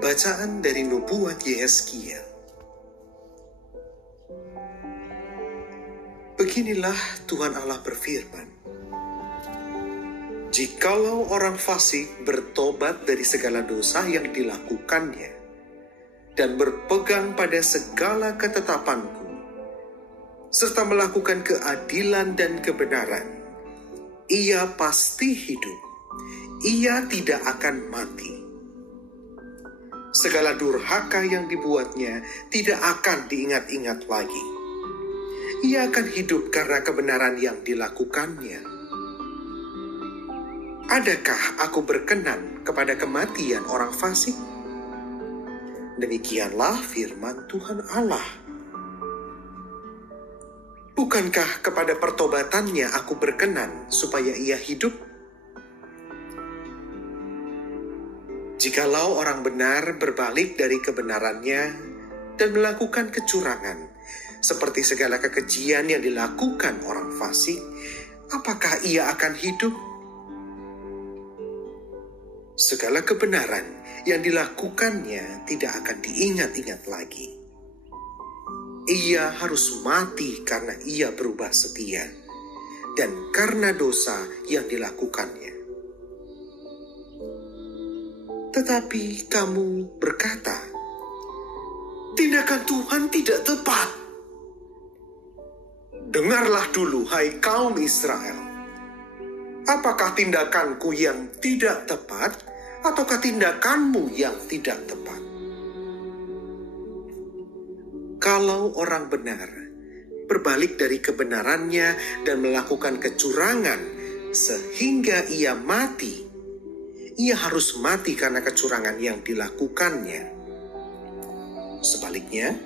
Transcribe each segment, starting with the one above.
Bacaan dari Nubuat Yehezkiel. Beginilah Tuhan Allah berfirman, jikalau orang fasik bertobat dari segala dosa yang dilakukannya dan berpegang pada segala ketetapanku, serta melakukan keadilan dan kebenaran, ia pasti hidup, ia tidak akan mati. Segala durhaka yang dibuatnya tidak akan diingat-ingat lagi. Ia akan hidup karena kebenaran yang dilakukannya. Adakah aku berkenan kepada kematian orang fasik? Demikianlah firman Tuhan Allah. Bukankah kepada pertobatannya aku berkenan supaya ia hidup? Jikalau orang benar berbalik dari kebenarannya dan melakukan kecurangan, seperti segala kekejian yang dilakukan orang fasik, apakah ia akan hidup? Segala kebenaran yang dilakukannya tidak akan diingat-ingat lagi. Ia harus mati karena ia berubah setia, dan karena dosa yang dilakukannya. Tetapi kamu berkata, tindakan Tuhan tidak tepat. Dengarlah dulu, hai kaum Israel. Apakah tindakanku yang tidak tepat, ataukah tindakanmu yang tidak tepat? Kalau orang benar berbalik dari kebenarannya dan melakukan kecurangan sehingga ia mati, ia harus mati karena kecurangan yang dilakukannya. Sebaliknya,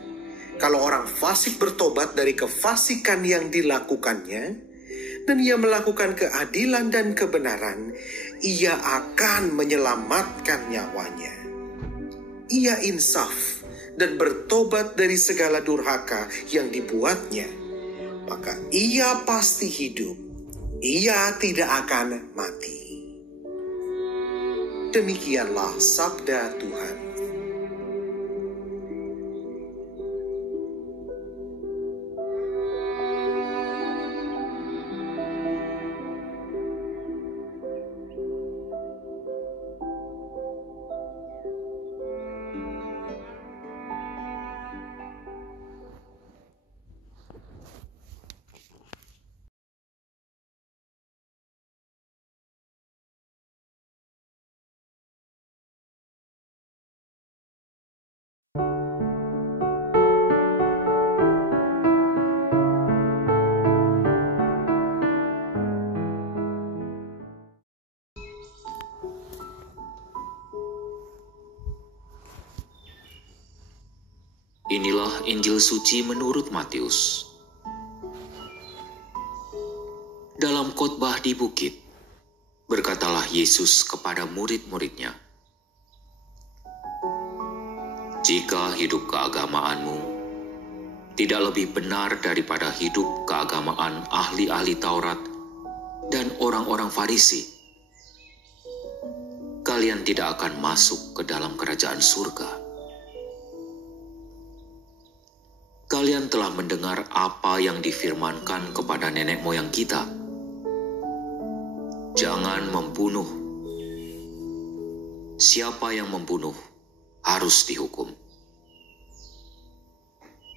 kalau orang fasik bertobat dari kefasikan yang dilakukannya, dan ia melakukan keadilan dan kebenaran, ia akan menyelamatkan nyawanya. Ia insaf dan bertobat dari segala durhaka yang dibuatnya, maka ia pasti hidup, ia tidak akan mati. Demikianlah sabda Tuhan. Inilah Injil suci menurut Matius. Dalam khotbah di bukit, berkatalah Yesus kepada murid-muridnya, jika hidup keagamaanmu tidak lebih benar daripada hidup keagamaan ahli-ahli Taurat dan orang-orang Farisi, kalian tidak akan masuk ke dalam kerajaan surga. Kalian telah mendengar apa yang difirmankan kepada nenek moyang kita. Jangan membunuh. Siapa yang membunuh harus dihukum.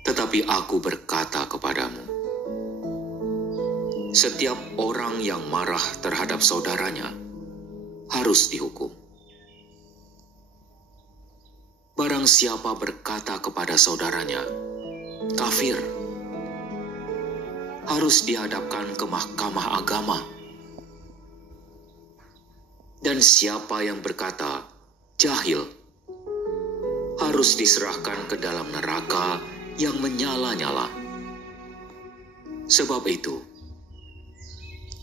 Tetapi aku berkata kepadamu, setiap orang yang marah terhadap saudaranya harus dihukum. Barang siapa berkata kepada saudaranya, kafir, harus dihadapkan ke mahkamah agama. Dan siapa yang berkata jahil, harus diserahkan ke dalam neraka yang menyala-nyala. Sebab itu,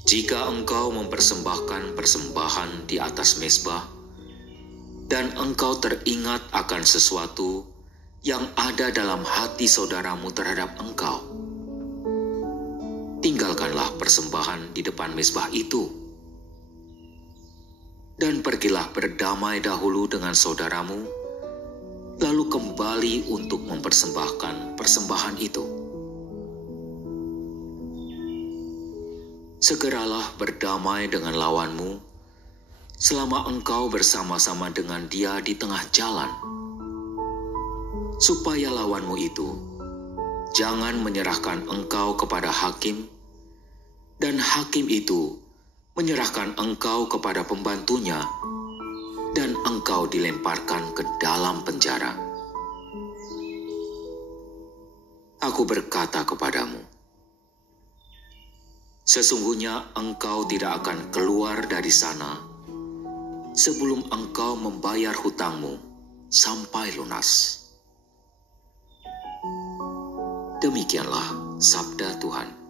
jika engkau mempersembahkan persembahan di atas mezbah, dan engkau teringat akan sesuatu yang ada dalam hati saudaramu terhadap engkau, tinggalkanlah persembahan di depan mezbah itu. dan pergilah berdamai dahulu dengan saudaramu, lalu kembali untuk mempersembahkan persembahan itu. Segeralah berdamai dengan lawanmu selama engkau bersama-sama dengan dia di tengah jalan, supaya lawanmu itu jangan menyerahkan engkau kepada hakim, dan hakim itu menyerahkan engkau kepada pembantunya, dan engkau dilemparkan ke dalam penjara. Aku berkata kepadamu, sesungguhnya engkau tidak akan keluar dari sana sebelum engkau membayar hutangmu sampai lunas. Demikianlah sabda Tuhan.